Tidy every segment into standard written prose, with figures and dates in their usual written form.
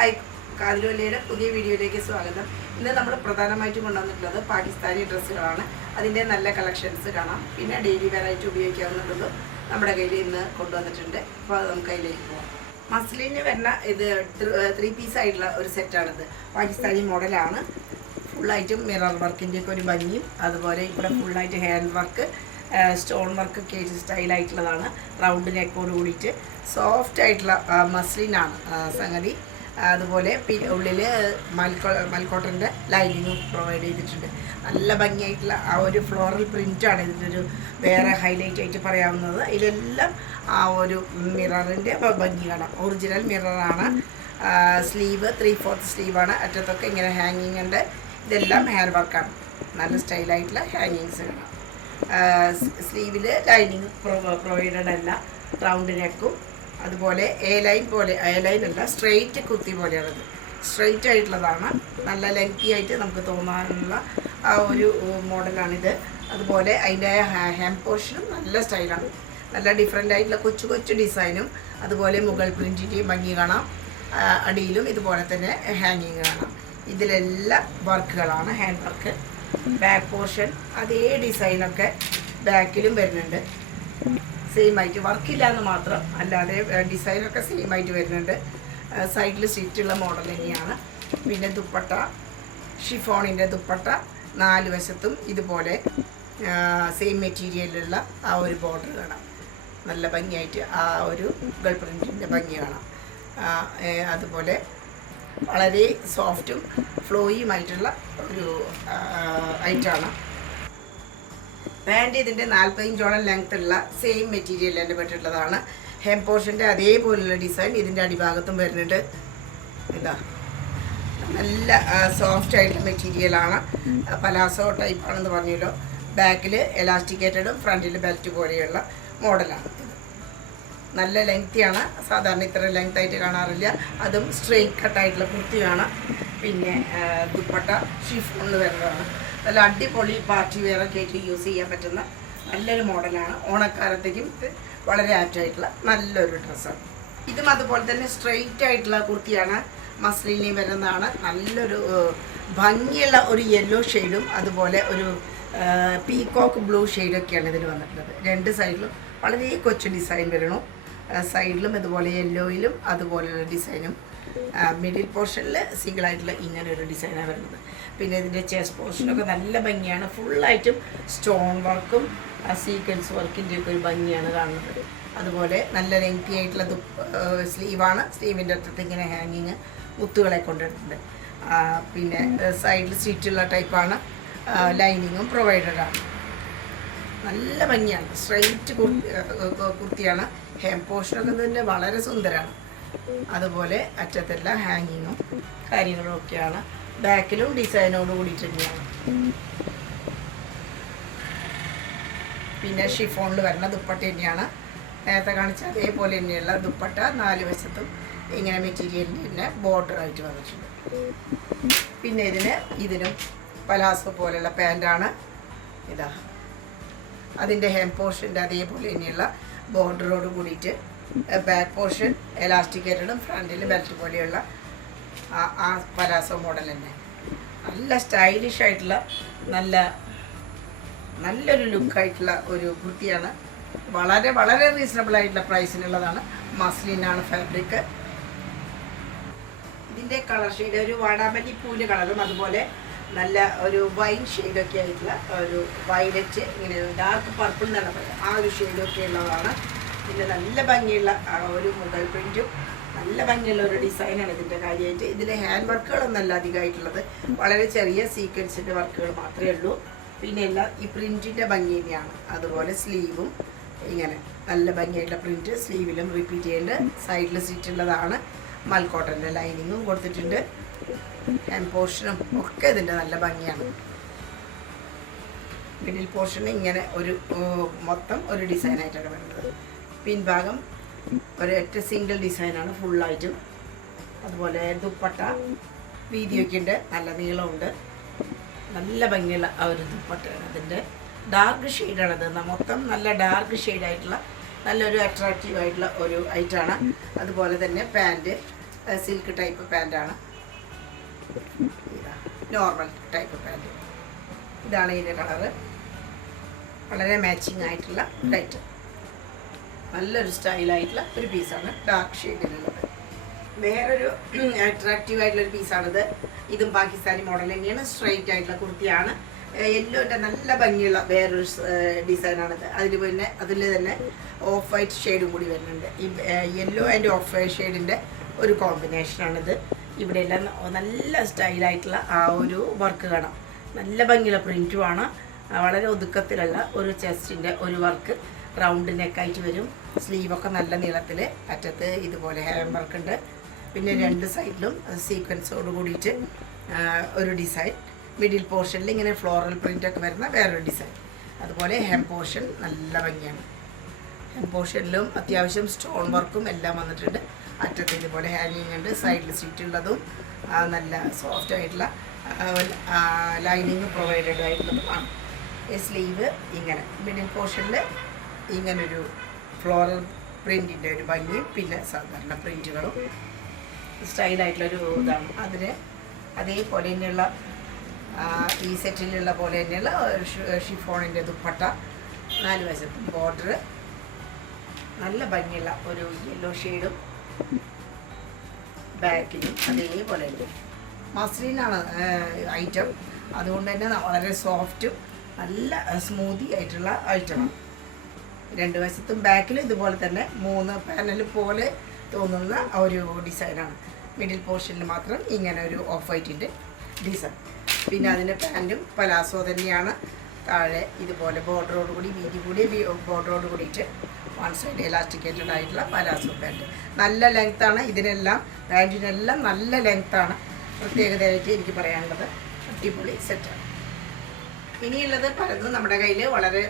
Hi, കാതിലുവല്ലയുടെ പുതിയ വീഡിയോയിലേക്ക് സ്വാഗതം. ഇന്ന് നമ്മൾ പ്രധാനമായിട്ടും കൊണ്ടുവന്നിട്ടുള്ളത് പാകിസ്ഥാനി ഡ്രസ്സുകളാണ്. അതിൻ്റെ നല്ല കളക്ഷൻസ് കാണാം. പിന്നെ ഡെയിലി വെയറായിട്ട് ഉപയോഗിക്കാവുന്നതും നമ്മുടെ കയ്യിൽ ഇന്ന് കൊണ്ടുവന്നിട്ടുണ്ട്. അപ്പോൾ അത് നമുക്ക് അതിലേക്ക് പോകാം. മസ്ലിന് വരുന്ന ഇത് 3 പീസ് ആയിട്ടുള്ള ഒരു സെറ്റാണിത്. പാകിസ്ഥാനി മോഡലാണ്. ഫുള്ളായിട്ടും മിറർ വർക്കിൻ്റെയൊക്കെ ഒരു ഭംഗിയും, അതുപോലെ ഇവിടെ ഫുള്ളായിട്ട് ഹാൻഡ് വർക്ക്, സ്റ്റോൺ വർക്ക് ഒക്കെ സ്റ്റൈലായിട്ടുള്ളതാണ്. റൗണ്ട് നെക്കോട് കൂടിയിട്ട് സോഫ്റ്റ് ആയിട്ടുള്ള മസ്ലിനാണ് സംഗതി. അതുപോലെ ഉള്ളിൽ മൽക്കോട്ടൻ്റെ ലൈനിങ്ങും പ്രൊവൈഡ് ചെയ്തിട്ടുണ്ട്. നല്ല ഭംഗിയായിട്ടുള്ള ആ ഒരു ഫ്ലോറൽ പ്രിൻ്റാണ് ഇതിൻ്റെ ഒരു വേറെ ഹൈലൈറ്റ് ആയിട്ട് പറയാവുന്നത്. ഇതിലെല്ലാം ആ ഒരു മിററിൻ്റെ ഭംഗി കാണാം. ഒറിജിനൽ മിററാണ്. സ്ലീവ് 3/4 സ്ലീവാണ്. അറ്റത്തൊക്കെ ഇങ്ങനെ ഹാങ്ങിങ് ഉണ്ട്. ഇതെല്ലാം ഹാൻഡ് വർക്കാണ്. നല്ല സ്റ്റൈലായിട്ടുള്ള ഹാങ്ങിങ്സ് കാണാം. സ്ലീവിൽ ലൈനിങ് പ്രൊവൈഡഡ് അല്ല. റൗണ്ട് നെക്കും, അതുപോലെ എ ലൈൻ പോലെ, എ ലൈൻ അല്ല, സ്ട്രെയിറ്റ് കുർത്തി പോലെയാണത്. സ്ട്രെയിറ്റ് ആയിട്ടുള്ളതാണ്. നല്ല ലെങ്തി ആയിട്ട് നമുക്ക് തോന്നാനുള്ള ആ ഒരു മോഡലാണിത്. അതുപോലെ അതിൻ്റെ ഹാം പോർഷനും നല്ല സ്റ്റൈലാണ്. നല്ല ഡിഫറെൻ്റ് ആയിട്ടുള്ള കൊച്ചു കൊച്ചു ഡിസൈനും, അതുപോലെ മുകൾ പ്രിൻറ്റിൻ്റെയും ഭംഗി കാണാം. അടിയിലും ഇതുപോലെ തന്നെ ഹാങ്ങിങ് കാണാം. ഇതിലെല്ലാം വർക്കുകളാണ്, ഹാൻഡ് വർക്ക്. ബാക്ക് പോർഷൻ അതേ ഡിസൈനൊക്കെ ബാക്കിലും വരുന്നുണ്ട്. സെയിം ആയിട്ട്, വർക്കില്ല എന്ന് മാത്രം, അല്ലാതെ ഡിസൈനൊക്കെ സെയിം ആയിട്ട് വരുന്നുണ്ട്. സൈഡിൽ സ്റ്റിച്ചുള്ള മോഡൽ തന്നെയാണ്. പിന്നെ ദുപ്പട്ട, ഷിഫോണിൻ്റെ ദുപ്പട്ട 4 വശത്തും ഇതുപോലെ സെയിം മെറ്റീരിയലിലുള്ള ആ ഒരു ബോർഡർ കാണാം. നല്ല ഭംഗിയായിട്ട് ആ ഒരു ഗൾ പ്രിൻറ്റിൻ്റെ ഭംഗി കാണാം. അതുപോലെ വളരെ സോഫ്റ്റും ഫ്ലോയിയുമായിട്ടുള്ള ഒരു ഐറ്റമാണ്. പാൻറ് ഇതിൻ്റെ 40 ഇഞ്ചോളം ലെങ്ത്തുള്ള സെയിം മെറ്റീരിയൽ തന്നെ പെട്ടിട്ടുള്ളതാണ്. ഹെം പോർഷൻ്റെ അതേപോലുള്ള ഡിസൈൻ ഇതിൻ്റെ അടിഭാഗത്തും വരുന്നുണ്ട്. ഇതാ നല്ല സോഫ്റ്റ് ആയിട്ടുള്ള മെറ്റീരിയലാണ്. പലാസോ ടൈപ്പാണെന്ന് പറഞ്ഞല്ലോ. ബാക്കിൽ എലാസ്റ്റിക്കേറ്റഡും ഫ്രണ്ടിൽ ബെൽറ്റ് പോലെയുള്ള മോഡലാണ്. നല്ല ലെങ്തിയാണ്. സാധാരണ ഇത്ര ലെങ്ത് ആയിട്ട് കാണാറില്ല. അതും സ്ട്രെയിറ്റ് കട്ടായിട്ടുള്ള കുർത്തിയാണ്. പിന്നെ ദുപ്പട്ട ഷിഫോണിൽ വരുന്നതാണ്. നല്ല അടിപൊളി പാർട്ടി വെയറൊക്കെ ആയിട്ട് യൂസ് ചെയ്യാൻ പറ്റുന്ന നല്ലൊരു മോഡലാണ്. ഓണക്കാലത്തേക്കും വളരെ ആപ്റ്റായിട്ടുള്ള നല്ലൊരു ഡ്രസ്സാണ്. ഇതും അതുപോലെ തന്നെ സ്ട്രെയിറ്റ് ആയിട്ടുള്ള കുർത്തിയാണ്. മസ്ലിനിൽ വരുന്നതാണ്. നല്ലൊരു ഭംഗിയുള്ള ഒരു യെല്ലോ ഷെയ്ഡും, അതുപോലെ ഒരു പീകോക്ക് ബ്ലൂ ഷെയ്ഡൊക്കെയാണ് ഇതിൽ വന്നിട്ടുള്ളത്. 2 സൈഡിലും വളരെ കൊച്ചു ഡിസൈൻ വരണം. സൈഡിലും ഇതുപോലെ യെല്ലോയിലും അതുപോലെയുള്ള ഡിസൈനും. മിഡിൽ പോർഷനിൽ സിംഗിളായിട്ടുള്ള ഇങ്ങനെ ഒരു ഡിസൈനാണ് വരുന്നത്. പിന്നെ ഇതിൻ്റെ ചെസ്റ്റ് പോർഷനൊക്കെ നല്ല ഭംഗിയാണ്. ഫുള്ളായിട്ടും സ്റ്റോൺ വർക്കും സീക്വൻസ് വർക്കിൻ്റെയൊക്കെ ഒരു ഭംഗിയാണ് കാണുന്നത്. അതുപോലെ നല്ല ലെങ്തി ആയിട്ടുള്ള സ്ലീവാണ്. സ്ലീവിൻ്റെ അറ്റത്ത് ഇങ്ങനെ ഹാങ്ങിങ് മുത്തുകളെ കൊണ്ടിട്ടുണ്ട്. പിന്നെ സൈഡിൽ സ്റ്റിച്ചുള്ള ടൈപ്പാണ്. ലൈനിങ്ങും പ്രൊവൈഡഡാണ്. നല്ല ഭംഗിയാണ്. സ്ട്രെയിറ്റ് കുർത്തിയാണ്. ഹെം പോർഷനൊക്കെ തന്നെ വളരെ സുന്ദരമാണ്. അതുപോലെ അറ്റത്തെല്ലാം ഹാങ്ങിങ്ങും കാര്യങ്ങളും ഒക്കെയാണ്. ബാക്കിലും ഡിസൈനോട് കൂടിയിട്ട് തന്നെയാണ്. പിന്നെ ഷിഫോണിൽ വരുന്ന ദുപ്പട്ട തന്നെയാണ്. നേരത്തെ കാണിച്ച അതേപോലെ തന്നെയുള്ള ദുപ്പട്ട 4 വശത്തും ഇങ്ങനെ മെറ്റീരിയലിൻ്റെ തന്നെ ബോർഡറായിട്ട് വന്നിട്ടുണ്ട്. പിന്നെ ഇതിനും പലാസോ പോലെയുള്ള പാൻറ്റാണ്. ഇതാ അതിൻ്റെ ഹെം പോർഷൻ്റെ അതേപോലെ തന്നെയുള്ള ബോർഡറോട് കൂടിയിട്ട് ബാക്ക് പോർഷൻ എലാസ്റ്റിക്കേറ്റഡും ഫ്രണ്ടിൽ ബെൽറ്റ് പോലെയുള്ള ആ പലാസോ മോഡൽ തന്നെ. നല്ല സ്റ്റൈലിഷ് ആയിട്ടുള്ള നല്ലൊരു ലുക്കായിട്ടുള്ള ഒരു കുർത്തിയാണ്. വളരെ വളരെ റീസണബിൾ ആയിട്ടുള്ള പ്രൈസിനുള്ളതാണ്. മസ്ലിനാണ് ഫാബ്രിക്. ഇതിൻ്റെ കളർ ഷെയ്ഡ് ഒരു വാടാമല്ലി പൂവിൻ്റെ കളറും, അതുപോലെ നല്ല ഒരു വൈൻ ഷെയ്ഡൊക്കെ ആയിട്ടുള്ള ഒരു വയലറ്റ്, ഇങ്ങനെ ഡാർക്ക് പർപ്പിൾ എന്നാണ് പറയുക, ആ ഒരു ഷെയ്ഡൊക്കെ ഉള്ളതാണ്. പിന്നെ നല്ല ഭംഗിയുള്ള ഒരു മുകൾ പ്രിൻറ്റും നല്ല ഭംഗിയുള്ള ഒരു ഡിസൈനാണ് ഇതിൻ്റെ കാര്യമായിട്ട്. ഇതിൽ ഹാൻഡ് വർക്കുകളൊന്നല്ല അധികമായിട്ടുള്ളത്. വളരെ ചെറിയ സീക്വൻസിൻ്റെ വർക്കുകൾ മാത്രമേ ഉള്ളൂ. പിന്നെ എല്ലാം ഈ പ്രിൻറ്റിൻ്റെ ഭംഗി തന്നെയാണ്. അതുപോലെ സ്ലീവും ഇങ്ങനെ നല്ല ഭംഗിയായിട്ടുള്ള പ്രിൻറ്റ് സ്ലീവിലും റിപ്പീറ്റ് ചെയ്യുന്നുണ്ട്. സൈഡിൽ സ്റ്റിച്ചുള്ളതാണ്. മൽക്കോട്ടൻ്റെ ലൈനിങ്ങും കൊടുത്തിട്ടുണ്ട്. ഹാൻഡ് പോർഷനും ഒക്കെ ഇതിൻ്റെ നല്ല ഭംഗിയാണ്. മിഡിൽ പോർഷന് ഇങ്ങനെ ഒരു മൊത്തം ഒരു ഡിസൈനായിട്ടാണ് വരുന്നത്. പിൻഭാഗം ഒരൊറ്റ സിംഗിൾ ഡിസൈനാണ് ഫുള്ളായിട്ടും. അതുപോലെ ദുപ്പട്ട വീതിയൊക്കെ ഉണ്ട്, നല്ല നീളമുണ്ട്. നല്ല ഭംഗിയുള്ള ആ ഒരു ദുപ്പട്ടയാണ്. അതിൻ്റെ ഡാർക്ക് ഷെയ്ഡാണത്. മൊത്തം നല്ല ഡാർക്ക് ഷെയ്ഡായിട്ടുള്ള നല്ലൊരു അട്രാക്റ്റീവായിട്ടുള്ള ഒരു ഐറ്റമാണ്. അതുപോലെ തന്നെ പാൻറ്റ് സിൽക്ക് ടൈപ്പ് പാൻറ്റാണ്, നോർമൽ ടൈപ്പ് പാൻറ്റ്. ഇതാണ് ഇതിൻ്റെ കളറ്. വളരെ മാച്ചിങ് ആയിട്ടുള്ള ലൈറ്റ്, നല്ലൊരു സ്റ്റൈലായിട്ടുള്ള ഒരു പീസാണ്, ഡാർക്ക് ഷെയ്ഡിലുള്ളത്. വേറൊരു അട്രാക്റ്റീവ് ആയിട്ടുള്ളൊരു പീസാണിത്. ഇതും പാകിസ്ഥാനി മോഡൽ തന്നെയാണ്, സ്ട്രെയിറ്റ് ആയിട്ടുള്ള കുർത്തിയാണ്. യെല്ലോൻ്റെ നല്ല ഭംഗിയുള്ള വേറൊരു ഡിസൈനാണിത്. അതിൽ തന്നെ ഓഫ് വൈറ്റ് ഷെയ്ഡും കൂടി വരുന്നുണ്ട്. ഈ യെല്ലോ ആൻഡ് ഓഫ് വൈറ്റ് ഷെയ്ഡിൻ്റെ ഒരു കോമ്പിനേഷനാണിത്. ഇവിടെ എല്ലാം നല്ല സ്റ്റൈലായിട്ടുള്ള ആ ഒരു വർക്ക് കാണാം. നല്ല ഭംഗിയുള്ള പ്രിൻറ്റുമാണ്. വളരെ ഒതുക്കത്തിലുള്ള ഒരു ചെസ്റ്റിൻ്റെ ഒരു വർക്ക്, റൗണ്ട് നെക്കായിട്ട് വരും. സ്ലീവൊക്കെ നല്ല നീളത്തിൽ, അറ്റത്ത് ഇതുപോലെ ഹാൻഡ് വർക്ക് ഉണ്ട്. പിന്നെ രണ്ട് സൈഡിലും സീക്വൻസോട് കൂടിയിട്ട് ഒരു ഡിസൈൻ. മിഡിൽ പോർഷനിൽ ഇങ്ങനെ ഫ്ലോറൽ പ്രിൻ്റൊക്കെ വരുന്ന വേറൊരു ഡിസൈൻ. അതുപോലെ ഹെം പോർഷൻ നല്ല ഭംഗിയാണ്. ഹെം പോർഷനിലും അത്യാവശ്യം സ്റ്റോൺ വർക്കും എല്ലാം വന്നിട്ടുണ്ട്. അറ്റത്ത് ഇതുപോലെ ഹാങ്ങിങ് ഉണ്ട്. സൈഡിൽ സീറ്റ് ഉള്ളതും നല്ല സോഫ്റ്റ് ആയിട്ടുള്ള ലൈനിങ് പ്രൊവൈഡഡ് ആയിട്ടുള്ളതുമാണ്. ഈ സ്ലീവ് ഇങ്ങനെ മിഡിൽ പോർഷനിൽ ഇങ്ങനൊരു ഫ്ലോറൽ പ്രിൻറ്റിൻ്റെ ഒരു ഭംഗിയും പിന്നെ സാധാരണ പ്രിൻറ്റുകളും സ്റ്റൈലായിട്ടുള്ളൊരു ഇതാണ്. അതിന് അതേപോലെ തന്നെയുള്ള ഈ സെറ്റിലുള്ള പോലെ തന്നെയുള്ള ഷിഫോണിൻ്റെ ദുപ്പട്ട, 4 വശത്തും ബോർഡർ, നല്ല ഭംഗിയുള്ള ഒരു യെല്ലോ ഷെയ്ഡും ബാക്കിലും അതേപോലെ ഉണ്ട്. മസ്ലിനാണ് ഐറ്റം, അതുകൊണ്ട് തന്നെ വളരെ സോഫ്റ്റും നല്ല സ്മൂത്തി ആയിട്ടുള്ള ഐറ്റമാണ്. 2 വശത്തും ബാക്കിലും ഇതുപോലെ തന്നെ 3 പാനൽ പോലെ തോന്നുന്ന ഒരു ഡിസൈനാണ്. മിഡിൽ പോർഷനിൽ മാത്രം ഇങ്ങനെ ഒരു ഓഫ് വൈറ്റിൻ്റെ ഡിസൈൻ. പിന്നെ അതിൻ്റെ പാൻറ്റും പലാസോ തന്നെയാണ്. താഴെ ഇതുപോലെ ബോർഡറോട് കൂടി വീതി കൂടിയ ബോർഡറോട് കൂടിയിട്ട് വൺ സൈഡ് എലാസ്റ്റിക്കേറ്റഡ് ആയിട്ടുള്ള പലാസോ പാൻറ്റ്. നല്ല ലെങ്ത്താണ് ഇതിനെല്ലാം, പാൻറ്റിനെല്ലാം നല്ല ലെങ്ത്താണ്. പ്രത്യേകതയായിട്ട് എനിക്ക് പറയാനുള്ളത് അടിപൊളി സെറ്റാണ്. ഇനിയുള്ളത് പലതും നമ്മുടെ കയ്യിൽ വളരെ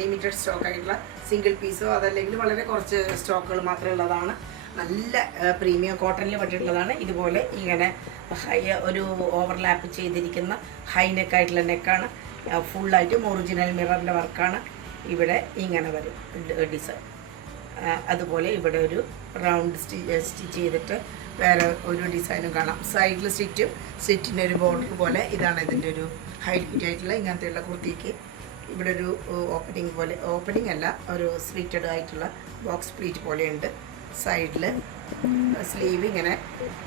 ലിമിറ്റഡ് സ്റ്റോക്ക് ആയിട്ടുള്ള സിംഗിൾ പീസോ അതല്ലെങ്കിൽ വളരെ കുറച്ച് സ്റ്റോക്കുകൾ മാത്രമുള്ളതാണ്. നല്ല പ്രീമിയം കോട്ടണിൽ പറ്റിയിട്ടുള്ളതാണ്. ഇതുപോലെ ഇങ്ങനെ ഒരു ഓവർലാപ്പ് ചെയ്തിരിക്കുന്ന ഹൈ നെക്കായിട്ടുള്ള നെക്കാണ്. ഫുള്ളായിട്ടും ഒറിജിനൽ മിററിൻ്റെ വർക്കാണ്. ഇവിടെ ഇങ്ങനെ വരും ഡിസൈൻ. അതുപോലെ ഇവിടെ ഒരു റൗണ്ട് സ്റ്റിച്ച് ചെയ്തിട്ട് വേറെ ഒരു ഡിസൈനും കാണാം. സൈഡിൽ സ്റ്റിറ്റിൻ്റെ ഒരു ബോർഡർ പോലെ. ഇതാണ് ഇതിൻ്റെ ഒരു ഹൈലൈറ്റ് ആയിട്ടുള്ള ഇങ്ങനത്തെയുള്ള കുർത്തിക്ക്. ഇവിടെ ഒരു ഓപ്പണിംഗ് പോലെ, ഓപ്പണിംഗ് അല്ല, ഒരു സ്ലിറ്റഡ് ആയിട്ടുള്ള ബോക്സ് പ്ലീറ്റ് പോലെയുണ്ട്. സൈഡിൽ സ്ലീവ് ഇങ്ങനെ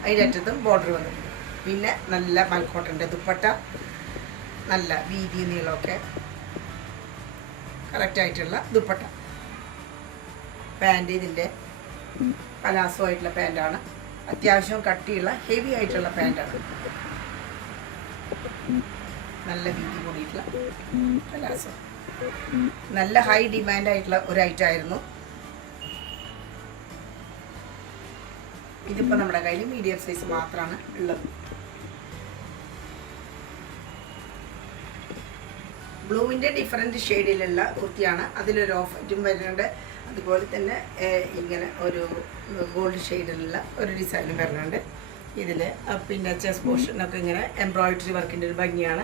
അതിൻ്റെ അറ്റത്തും ബോർഡർ വന്നിട്ടുണ്ട്. പിന്നെ നല്ല മൽക്കോട്ടൻ്റെ ദുപ്പട്ട, നല്ല വീതി നീളമൊക്കെ കറക്റ്റായിട്ടുള്ള ദുപ്പട്ട. പാൻറ്റ് ഇതിൻ്റെ പലാസോ ആയിട്ടുള്ള പാൻറ്റാണ്. അത്യാവശ്യം കട്ടിയുള്ള ഹെവി ആയിട്ടുള്ള പാൻറ്റാണ്. നല്ല വീതി കൂടിയിട്ടുള്ള പലാസോ. നല്ല ഹൈ ഡിമാൻഡ് ആയിട്ടുള്ള ഒരു ഐറ്റം ആയിരുന്നു. ഇതിപ്പോൾ നമ്മുടെ കയ്യിൽ മീഡിയം സൈസ് മാത്രമാണ് ഉള്ളത്. ബ്ലൂവിൻ്റെ ഡിഫറെൻറ്റ് ഷെയ്ഡിലുള്ള കുർത്തിയാണ്. അതിലൊരു ഓഫ് വൈറ്റും വരുന്നുണ്ട്. അതുപോലെ തന്നെ ഇങ്ങനെ ഒരു ഗോൾഡ് ഷെയ്ഡിലുള്ള ഒരു ഡിസൈനും വരുന്നുണ്ട്. ഇതിൽ പിന്നെ ചെസ്റ്റ് പോർഷനൊക്കെ ഇങ്ങനെ എംബ്രോയിഡറി വർക്കിൻ്റെ ഒരു ഭംഗിയാണ്.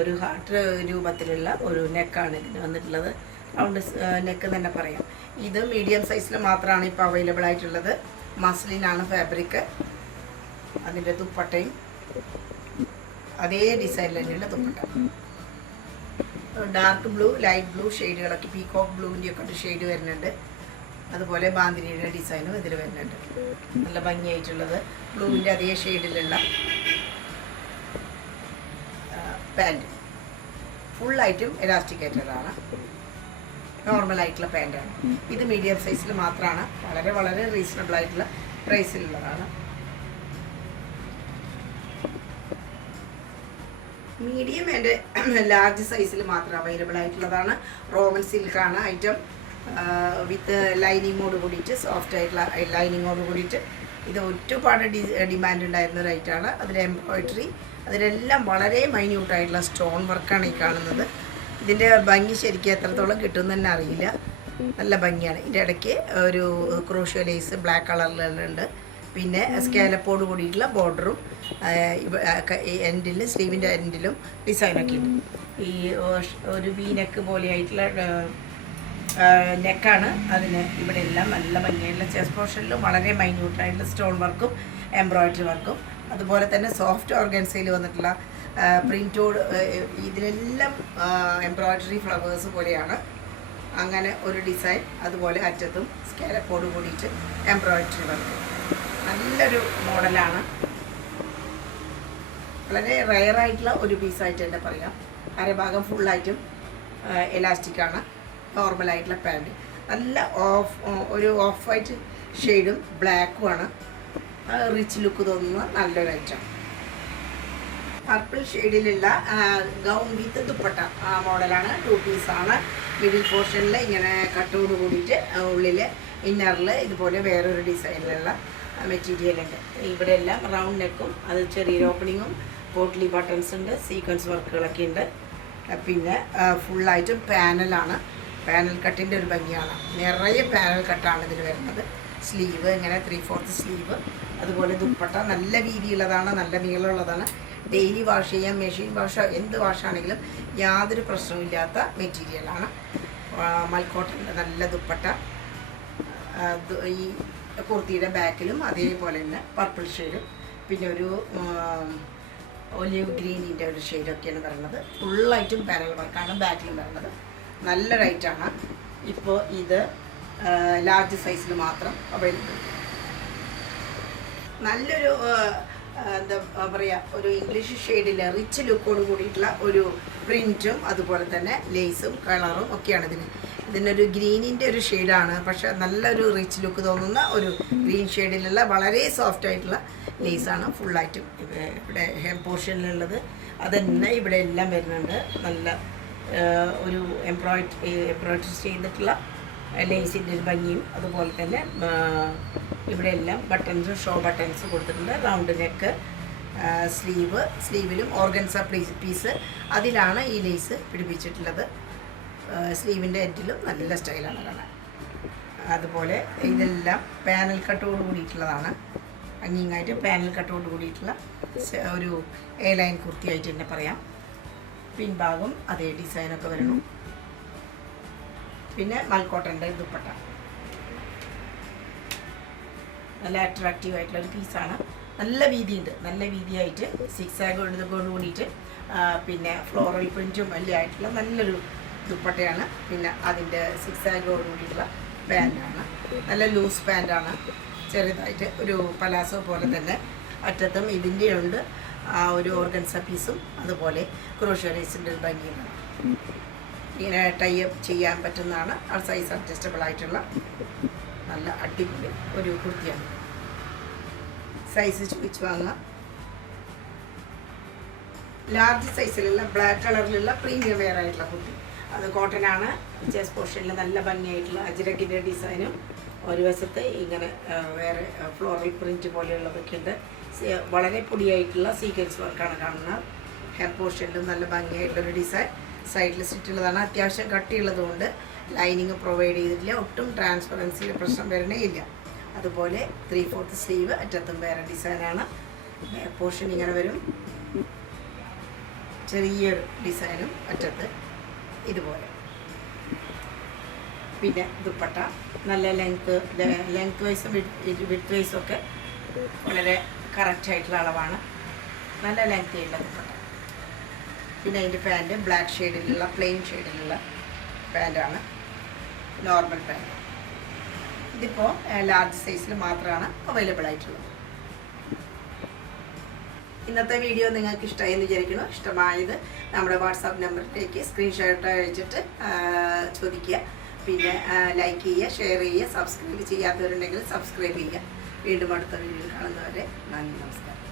ഒരു ഹാർട്ട് രൂപത്തിലുള്ള ഒരു നെക്കാണ് ഇതിന് വന്നിട്ടുള്ളത്. റൗണ്ട് നെക്ക് തന്നെ പറയാം. ഇത് മീഡിയം സൈസിൽ മാത്രമാണ് ഇപ്പോൾ അവൈലബിൾ ആയിട്ടുള്ളത്. മസ്ലിനാണ് ഫാബ്രിക്. അതിൻ്റെ ദുപ്പട്ടയും അതേ ഡിസൈനിൽ തന്നെയുള്ള dupatta. Dark blue, light blue ഷെയ്ഡുകളൊക്കെ, പീകോക്ക് ബ്ലൂവിൻ്റെ ഒക്കെ ഒരു ഷെയ്ഡ് വരുന്നുണ്ട്. അതുപോലെ ബാന്തിനിയുടെ ഡിസൈനും ഇതിൽ വരുന്നുണ്ട്. നല്ല ഭംഗിയായിട്ടുള്ളത് ബ്ലൂവിൻ്റെ അതേ ഷെയ്ഡിലുള്ള പാൻറ്റ്. ഫുള്ളായിട്ടും എലാസ്റ്റിക്കേറ്റഡാണ്. നോർമലായിട്ടുള്ള പാൻറ്റാണ്. ഇത് മീഡിയം സൈസിൽ മാത്രമാണ്. വളരെ വളരെ റീസണബിൾ ആയിട്ടുള്ള പ്രൈസിലുള്ളതാണ്. മീഡിയം ആൻഡ് ലാർജ് സൈസിൽ മാത്രം അവൈലബിൾ ആയിട്ടുള്ളതാണ്. Roman സിൽക്കാണ് item. വിത്ത് ലൈനിങ്ങോട് കൂടിയിട്ട്, സോഫ്റ്റ് ആയിട്ടുള്ള ലൈനിങ്ങോട് കൂടിയിട്ട്. ഇത് ഒരുപാട് ഡിമാൻഡ് ഉണ്ടായിരുന്ന ഒരു ഐറ്റമാണ്. അതിൽ എംബ്രോയിഡറി, അതിലെല്ലാം വളരെ മൈന്യൂട്ടായിട്ടുള്ള സ്റ്റോൺ വർക്കാണ് ഈ കാണുന്നത്. ഇതിൻ്റെ ഭംഗി ശരിക്കും എത്രത്തോളം കിട്ടുമെന്ന് തന്നെ അറിയില്ല. നല്ല ഭംഗിയാണ്. ഇതിൻ്റെ ഇടയ്ക്ക് ഒരു ക്രോഷ്യോ ലേസ് ബ്ലാക്ക് കളറിലുണ്ട്. പിന്നെ സ്കാലപ്പോട് കൂടിയിട്ടുള്ള ബോർഡറും എൻഡിൽ, സ്ലീവിൻ്റെ എൻഡിലും ഡിസൈനൊക്കെ ഉണ്ട്. ഈ ഒരു വീനക്ക് പോലെയായിട്ടുള്ള നെക്കാണ്. അതിന് ഇവിടെ എല്ലാം നല്ല ഭംഗിയായിട്ടുള്ള ചെസ്റ്റ് പോർഷനിലും വളരെ മൈന്യൂട്ടായിട്ടുള്ള സ്റ്റോൺ വർക്കും എംബ്രോയിഡറി വർക്കും, അതുപോലെ തന്നെ സോഫ്റ്റ് ഓർഗൻസയിൽ വന്നിട്ടുള്ള പ്രിൻറ്റോട്, ഇതിലെല്ലാം എംബ്രോയിഡറി ഫ്ലവേഴ്സ് പോലെയാണ്. അങ്ങനെ ഒരു ഡിസൈൻ, അതുപോലെ അറ്റത്തും സ്കാലപ്പോട് കൂടിയിട്ട് എംബ്രോയിഡറി വർക്ക്. നല്ലൊരു മോഡലാണ്. വളരെ റെയറായിട്ടുള്ള ഒരു പീസായിട്ട് തന്നെ പറയാം. അരഭാഗം ഫുള്ളായിട്ടും എലാസ്റ്റിക്കാണ്. നോർമലായിട്ടുള്ള പാൻറ്റ്, നല്ല ഒരു ഓഫ് വൈറ്റ് ഷെയ്ഡും ബ്ലാക്കുമാണ്. റിച്ച് ലുക്ക് തോന്നുന്ന നല്ലൊരു ഐറ്റം. പർപ്പിൾ ഷെയ്ഡിലുള്ള ഗൗൺ വിത്ത് ദുപ്പട്ട മോഡലാണ്. 2 പീസാണ്. മിഡിൽ പോർഷനിൽ ഇങ്ങനെ കട്ടോട് കൂടിയിട്ട് ഉള്ളിൽ ഇന്നറിൽ ഇതുപോലെ വേറൊരു ഡിസൈനിലുള്ള മെറ്റീരിയൽ ഉണ്ട്. ഇവിടെ എല്ലാം റൗണ്ട് നെക്കും, അത് ചെറിയൊരു ഓപ്പണിങ്ങും, പോട്ട്ലി ബട്ടൺസ് ഉണ്ട്, സീക്വൻസ് വർക്കുകളൊക്കെ ഉണ്ട്. പിന്നെ ഫുള്ളായിട്ടും പാനലാണ്. പാനൽ കട്ടിൻ്റെ ഒരു ഭംഗിയാണ്. നിറയെ പാനൽ കട്ടാണ് ഇതിൽ വരുന്നത്. സ്ലീവ് ഇങ്ങനെ 3/4 സ്ലീവ്, അതുപോലെ ദുപ്പട്ട നല്ല വീതിയുള്ളതാണ്, നല്ല നീളമുള്ളതാണ്. ഡെയിലി വാഷ് ചെയ്യാം, മെഷീൻ വാഷോ എന്ത് വാഷാണെങ്കിലും യാതൊരു പ്രശ്നവുമില്ലാത്ത മെറ്റീരിയലാണ്. മൽക്കോട്ടൻ്റെ നല്ല ദുപ്പട്ട. ഈ കുർത്തിയുടെ ബാക്കിലും അതേപോലെ തന്നെ പർപ്പിൾ ഷെയ്ഡും പിന്നെ ഒരു ഒലിവ് ഗ്രീനിൻ്റെ ഒരു ഷെയ്ഡൊക്കെയാണ് പറയുന്നത്. ഫുള്ളായിട്ടും പാനൽ വർക്കാണ് ബാക്കിലും വരുന്നത്. നല്ല റേറ്റാണ്. ഇപ്പോൾ ഇത് ലാർജ് സൈസിൽ മാത്രം അവൈലബിൾ. നല്ലൊരു എന്താ പറയുക, ഒരു ഇംഗ്ലീഷ് ഷെയ്ഡിൽ റിച്ച് ലുക്കോട് കൂടിയിട്ടുള്ള ഒരു പ്രിൻറ്റും അതുപോലെ തന്നെ ലേസും കളറും ഒക്കെയാണ് ഇതിനൊരു ഗ്രീനിൻ്റെ ഒരു ഷെയ്ഡാണ്. പക്ഷേ നല്ലൊരു റിച്ച് ലുക്ക് തോന്നുന്ന ഒരു ഗ്രീൻ ഷെയ്ഡിലുള്ള വളരെ സോഫ്റ്റ് ആയിട്ടുള്ള ലേസാണ് ഫുള്ളായിട്ടും ഇവിടെ ഹെം പോർഷനിലുള്ളത്. അതുതന്നെ ഇവിടെ എല്ലാം വരുന്നുണ്ട്. നല്ല ഒരു എംബ്രോയിഡറി ചെയ്തിട്ടുള്ള ലേസിൻ്റെ ഒരു ഭംഗിയും, അതുപോലെ തന്നെ ഇവിടെ എല്ലാം ബട്ടൺസും ഷോ ബട്ടൺസ് കൊടുത്തിട്ടുണ്ട്. റൗണ്ട് നെക്ക്, സ്ലീവിലും ഓർഗൻസ പീസ്, അതിലാണ് ഈ ലേസ് പിടിപ്പിച്ചിട്ടുള്ളത്. സ്ലീവിൻ്റെ എൻഡിലും നല്ല സ്റ്റൈലാണ് കാണാൻ. അതുപോലെ ഇതെല്ലാം പാനൽ കട്ടോട് കൂടിയിട്ടുള്ളതാണ്. അങ്ങിങ്ങായിട്ട് പാനൽ കട്ടോട് കൂടിയിട്ടുള്ള ഒരു എ ലൈൻ കുർത്തിയായിട്ട് തന്നെ പറയാം. പിൻഭാഗം അതേ ഡിസൈനൊക്കെ വരണം. പിന്നെ മൽക്കോട്ടൻ്റെ ദുപ്പട്ട നല്ല അട്രാക്റ്റീവ് ആയിട്ടുള്ളൊരു പീസാണ്. നല്ല വീതിയുണ്ട്, നല്ല വീതിയായിട്ട് 6 ആഗോട് കൂടിയിട്ട് പിന്നെ ഫ്ലോറൽ പ്രിൻറ്റും വലിയ ആയിട്ടുള്ള നല്ലൊരു ദുപ്പട്ടയാണ്. പിന്നെ അതിൻ്റെ 6 ആഗോട് കൂടിയിട്ടുള്ള പാൻറ്റാണ്. നല്ല ലൂസ് പാൻറ്റാണ്. ചെറുതായിട്ട് ഒരു പലാസോ പോലെ തന്നെ അറ്റത്തും ഇതിൻ്റെ ഉണ്ട് ഒരു ഓർഗൻസ പീസും, അതുപോലെ ക്രോഷ്യോ ഒരു ഭംഗിയാണ്. ഇങ്ങനെ ടൈ അപ്പ് ചെയ്യാൻ പറ്റുന്നതാണ്. ആ സൈസ് അഡ്ജസ്റ്റബിൾ ആയിട്ടുള്ള നല്ല അടിപൊളി ഒരു കുർത്തിയാണ്. സൈസ് ചോദിച്ച് വാങ്ങുക. ലാർജ് സൈസിലുള്ള ബ്ലാക്ക് കളറിലുള്ള പ്രീമിയം വെയർ ആയിട്ടുള്ള കുർത്തി. അത് കോട്ടനാണ്. ചെസ്റ്റ് പോർഷനിൽ നല്ല ഭംഗിയായിട്ടുള്ള അജ്രക്കിൻ്റെ ഡിസൈനും, ഒരു വശത്ത് ഇങ്ങനെ വേറെ ഫ്ലോറൽ പ്രിൻറ്റ് പോലെയുള്ളതൊക്കെ ഉണ്ട്. വളരെ പൊടിയായിട്ടുള്ള സീക്വൻസ് വർക്കാണ് കാണുന്നത്. ഹെയർ പോർഷനിലും നല്ല ഭംഗിയായിട്ടുള്ളൊരു ഡിസൈൻ. സൈഡിൽ സ്റ്റിറ്റുള്ളതാണ്. അത്യാവശ്യം കട്ടിയുള്ളതുകൊണ്ട് ലൈനിങ് പ്രൊവൈഡ് ചെയ്തിട്ടില്ല. ഒട്ടും ട്രാൻസ്പെറൻസിയുടെ പ്രശ്നം വരണേ ഇല്ല. അതുപോലെ 3/4 സ്ലീവ്, അറ്റത്തും വേറെ ഡിസൈനാണ്. പോർഷൻ ഇങ്ങനെ വരും. ചെറിയൊരു ഡിസൈനും അറ്റത്ത് ഇതുപോലെ. പിന്നെ ദുപ്പട്ട നല്ല ലെങ്ത് വൈസും വിഡ്ത്ത് വൈസും ഒക്കെ വളരെ കറക്റ്റായിട്ടുള്ള അളവാണ്. നല്ല ലെങ്ത് ചെയ്യുന്ന ദുപ്പട്ട. പിന്നെ അതിൻ്റെ പാൻറ്റ് ബ്ലാക്ക് ഷെയ്ഡിലുള്ള പ്ലെയിൻ ഷെയ്ഡിലുള്ള പാൻറ്റാണ്, നോർമൽ പാൻറ്റ്. ഇതിപ്പോൾ ലാർജ് സൈസിൽ മാത്രമാണ് അവൈലബിൾ ആയിട്ടുള്ളത്. ഇന്നത്തെ വീഡിയോ നിങ്ങൾക്ക് ഇഷ്ടമായി എന്ന് വിചാരിക്കുന്നു. ഇഷ്ടമായത് നമ്മുടെ വാട്സാപ്പ് നമ്പറിലേക്ക് സ്ക്രീൻഷോട്ട് അയച്ചിട്ട് ചോദിക്കുക. പിന്നെ ലൈക്ക് ചെയ്യുക, ഷെയർ ചെയ്യുക, സബ്സ്ക്രൈബ് ചെയ്യാത്തവരുണ്ടെങ്കിൽ സബ്സ്ക്രൈബ് ചെയ്യുക. വീണ്ടും അടുത്ത വീഡിയോയിൽ കാണുന്നവരെ നന്ദി, നമസ്കാരം.